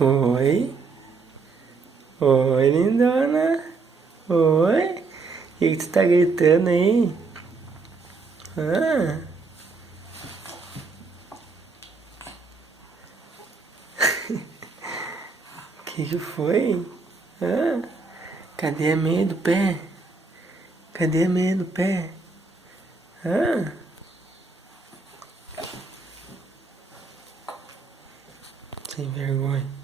Oi? Oi, lindona? Oi? O que tu tá gritando aí? Ah? Que foi? Ah? Cadê a meia do pé? Cadê a meia do pé? Ah? Sem vergonha.